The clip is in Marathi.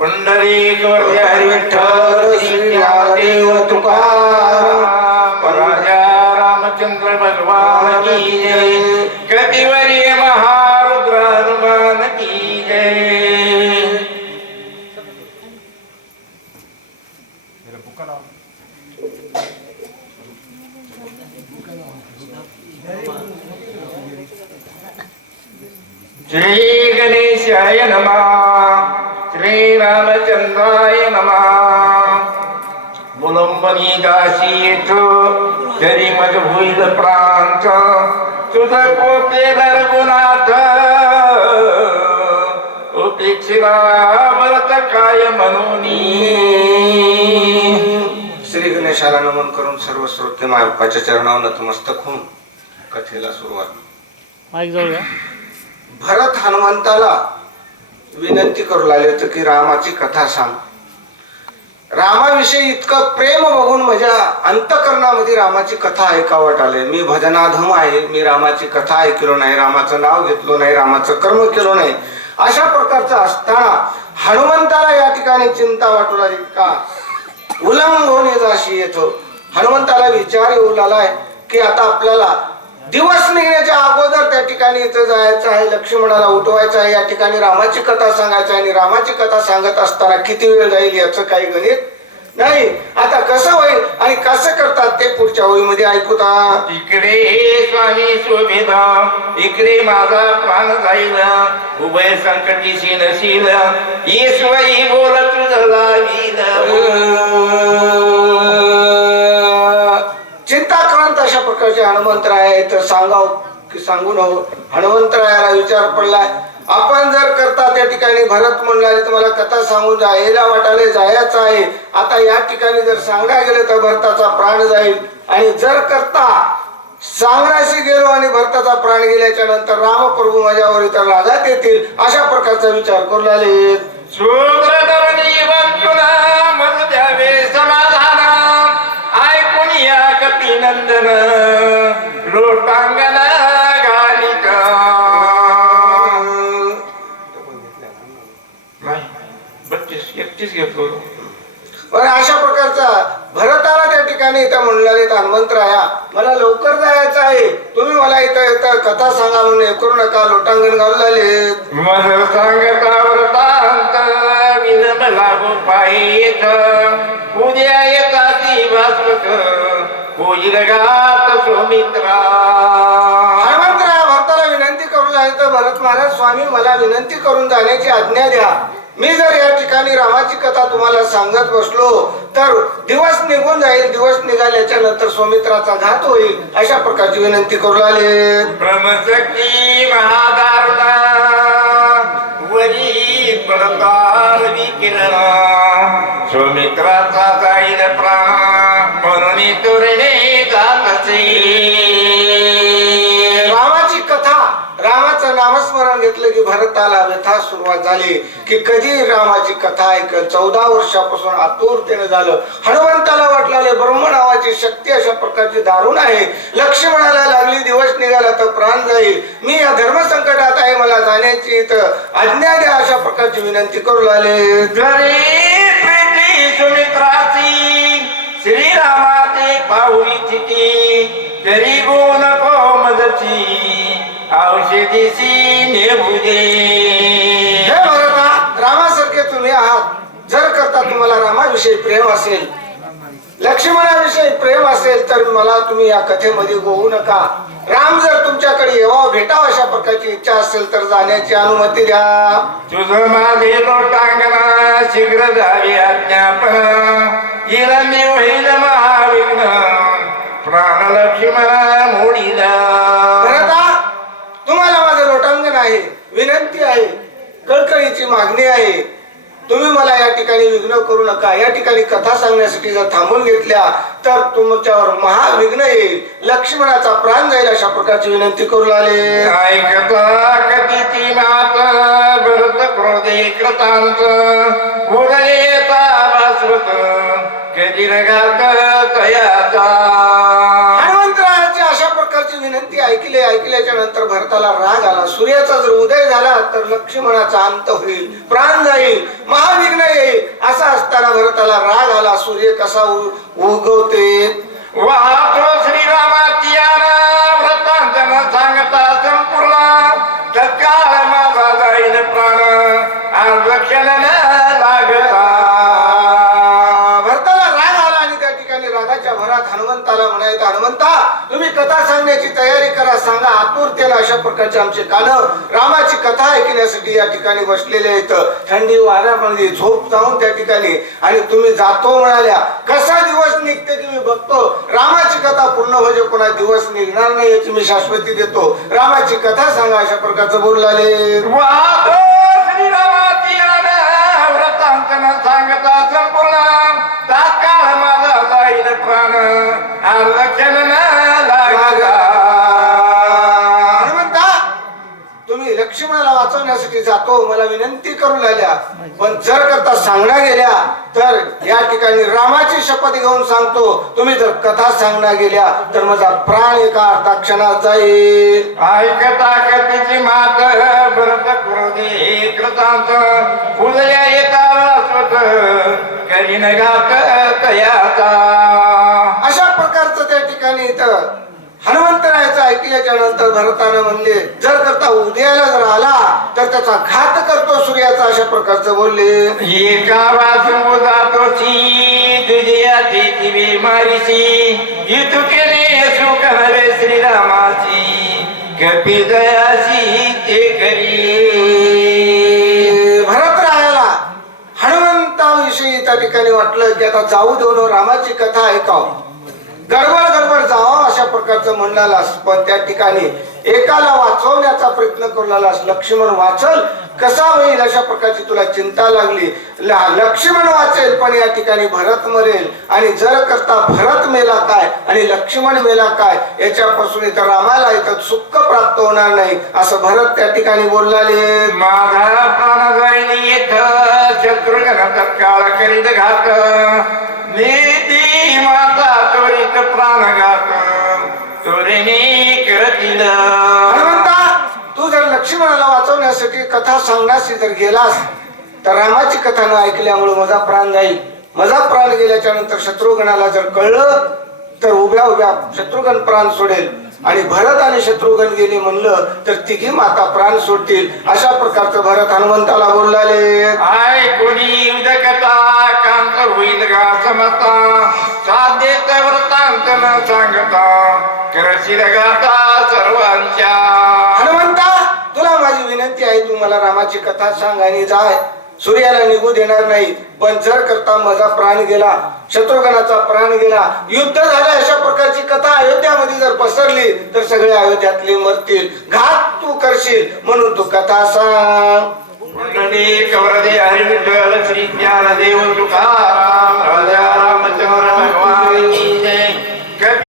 पंढरीश्वर हरी विठ्ठल श्री देव तुकाराम राजा रामचंद्र भगवान की जय। कपिवरी महारुद्र हनुमान की जय श्री गणेशाय नमः। श्री रामचंद्राय नमः। मुलंबनी दासी येथ तरी मज होईल प्रांत तुझ पोते रघुनाथ उपेक्षिला काय म्हणूनी श्री गणेशाला नमन करून सर्व श्रोते मायबापाच्या चरणावर नतमस्तक होऊन कथेला सुरुवात. माईक जवळ घ्या भरत हनुमंताला विनंती करू लागले होते की रामाची कथा सांग. रामाविषयी इतकं प्रेम बघून माझ्या अंतकरणामध्ये रामाची कथा ऐकावट आले मी भजनाधम आहे मी रामाची कथा ऐकलो नाही रामाचं नाव घेतलो नाही रामाचं कर्म केलो नाही. अशा प्रकारचं असताना हनुमंताला या ठिकाणी चिंता वाटू लागली का? उलंग होणे जाशी येतो. हनुमंताला विचार येऊ लागलाय की आता आपल्याला दिवस निघण्याच्या अगोदर त्या ठिकाणी इथं जायचं आहे लक्ष्मणाला उठवायचं आहे. या ठिकाणी रामाची कथा सांगायची आहे आणि रामाची कथा सांगत असताना किती वेळ जाईल याचं काही गणित नाही. आता कसं होईल आणि कसं करतात ते पुढच्या होळीमध्ये ऐकूता इकडे हे स्वामी शोभिता इकडे माझा प्राण जाईल. उभय संकटीशी नशील ईश्वरी बोल तुझ चिंताक्रांत अशा प्रकारचे हनुमंतराय आहे तर सांगाव की सांगू हो. हनुमंतरायाला विचार पडलाय. आपण जर करता त्या ठिकाणी भरत म्हणलाय तुम्हाला कथा सांगून जायला वाटाले जायचं आहे. आता या ठिकाणी जर सांगण्या गेलं तर भरताचा प्राण जाईल. आणि जर करता सांगण्याशी गेलो आणि भरताचा प्राण गेल्याच्यानंतर रामप्रभू माझ्यावर इतर राजा येतील अशा प्रकारचा विचार करू लागले नाही बत्तीस एकतीस घेतलो. बरं अशा प्रकारचा भरताला त्या ठिकाणी इथं म्हणलेले हनुमंतराया मला लवकर जायचं आहे. तुम्ही मला इथं इथं कथा सांगा म्हणून हे करू नका लोटांगण घालू लागले सांगता लागू उद्या येताती भास्वत होईल गात सुमित्रा भरताला विनंती करू लागले तर भरत महाराज स्वामी मला विनंती करून जाण्याची आज्ञा द्या. मी जर या ठिकाणी रामाची कथा तुम्हाला सांगत बसलो तर दिवस निघून जाईल. दिवस निघाल्याच्या नंतर सौमित्राचा घात होईल. अशा प्रकारची विनंती करू लागले. ब्रह्मशक्ती महादारुणा वरी विकिरण. सुमित्राचा जाईल प्राण घेतलं भरताला व्यथा सुरुवात झाली की कधी रामाची कथा ऐकल चौदा वर्षापासून आतुरतेने झालं. हनुमंताला वाटलेले ब्रह्म नावाची शक्ती अशा प्रकारची दारुण आहे. लक्ष्मणाला लागली दिवस निघाला तर प्राण जाईल. मी या धर्मसंकटात आहे मला जाण्याची तर आज्ञा द्या अशा प्रकारची विनंती करू लागले. श्रीरामाचे पाहू इच्छिती जरी नको मदती दे हे भरता रामासारखे तुम्ही आहात. जर करता तुम्हाला रामाविषयी प्रेम असेल लक्ष्मणाविषयी प्रेम असेल तर मला तुम्ही या कथेमध्ये गोवू नका. राम जर तुमच्याकडे येवा भेटावा अशा प्रकारची इच्छा असेल तर जाण्याची अनुमती द्या. तुझ माझे लोटांगणा शीघ्र जावे अज्ञापन होईल विनंती आहे कळकळीची मागणी आहे. तुम्ही मला या ठिकाणी विघ्न करू नका. या ठिकाणी कथा सांगण्यासाठी जर थांबून घेतल्या तर तुमच्यावर महाविघ्न येईल. लक्ष्मणाचा प्राण जाईल अशा प्रकारची विनंती करू लागले. ऐकता कधीची मात भरत क्रोधे कृतांत उदयता भास्वत कधी रगात तयाचा. विनंती ऐकली ऐकल्याच्या नंतर भरताला राग आला. सूर्याचा जर उदय झाला तर लक्ष्मणाचा अंत होईल. प्राण जाईल महाविघ्न येईल असा असताना भरताला राग आला. सूर्य कसा उगवते? वाहतो श्रीरामाची याना सांगता संपूर्ण. तत्काळ माझा जाईल प्राण. आणि रक्षण न लागता भरताला राग आला आणि त्या ठिकाणी रागाच्या भरात हनुमंताला म्हणायचं हनुमंता तुम्ही कथा तयारी करा सांगा आतुरतेनं अशा प्रकारचे आमचे कान रामाची कथा ऐकण्यासाठी या ठिकाणी बसलेले आहेत. थंडी वाऱ्यामध्ये झोप जाऊन त्या ठिकाणी. आणि तुम्ही जातो म्हणाल्या कसा दिवस निघते तुम्ही बघतो. रामाची कथा पूर्ण म्हणजे कोणा दिवस निघणार नाही याची मी शाश्वती देतो. रामाची कथा सांगा अशा प्रकारचं बोललाले वाहतो सांगता संपूर्ण. तत्काळ माझा जाईल प्राण. लक्ष्मणाला वाचवण्यासाठी जातो मला विनंती करू लागल्या. पण जर करता सांगण्या गेल्या तर या ठिकाणी रामाची शपथ घेऊन सांगतो. तुम्ही जर कथा सांगण्या गेल्या तर माझा प्राण एका अर्धा क्षणात जाईल. ऐकता कथेची मात भरत कृती कृतांत. फुलल्या येता स्वत करीन घात तयाचा अशा प्रकारचं त्या ठिकाणी इथं नंतर भरतानं म्हणले जर करता उद्याला जर आला तर त्याचा घात करतो सूर्याचा अशा प्रकारचं बोलले. एका वाचू जातोची दुजिया ती बिमारीची जितू केले सुख हवे श्रीरामाची कपी ते करी भरत राहायला हनुमंताविषयी त्या ठिकाणी वाटलं की आता जाऊ देऊन रामाची कथा ऐकाव. गडबड गडबड जावं अशा प्रकारचं म्हणलास पण त्या ठिकाणी एकाला वाचवण्याचा प्रयत्न करलास लक्ष्मण वाचल कसा होईल अशा प्रकारची तुला चिंता लागली? लक्ष्मण वाचेल पण या ठिकाणी भरत मरेल. आणि जर करता भरत मेला काय? आणि लक्ष्मण मेला काय? याच्यापासून इथं रामाला इथं सुख प्राप्त होणार नाही. असं भरत त्या ठिकाणी बोललाले माझा प्राण जाईल येथ शत्रुघ्न तत्काळ करीत घात. त्वरित प्राणघात चोरीने करतील हनुमंता तू जर लक्ष्मणाला वाचवण्यासाठी कथा सांगण्यास जर गेलास तर रामाची कथा न ऐकल्यामुळे माझा प्राण जाईल. माझा प्राण गेल्याच्यानंतर शत्रुघ्नाला जर कळलं तर उभ्या उभ्या शत्रुघ्न प्राण सोडेल. आणि भरत आणि शत्रुघ्न गेले म्हणलं तर तिघी माता प्राण सोडतील. अशा प्रकारचं भरत हनुमंताला बोललाले. आय कोणी कथा कांत होईल वचन सांगता करशील गाता सर्वांच्या. हनुमंता तुला माझी विनंती आहे तू मला रामाची कथा सांग आणि जाय. सूर्याला निघू देणार नाही पण जर करता माझा प्राण गेला शत्रुघ्नाचा प्राण गेला युद्ध झालं अशा प्रकारची कथा अयोध्यामध्ये जर पसरली तर सगळे अयोध्यातले मरतील. घात तू करशील म्हणून तू कथा सांग. कवरदे हरिविठ्ठल श्री ज्ञान देव तुकाराम राजा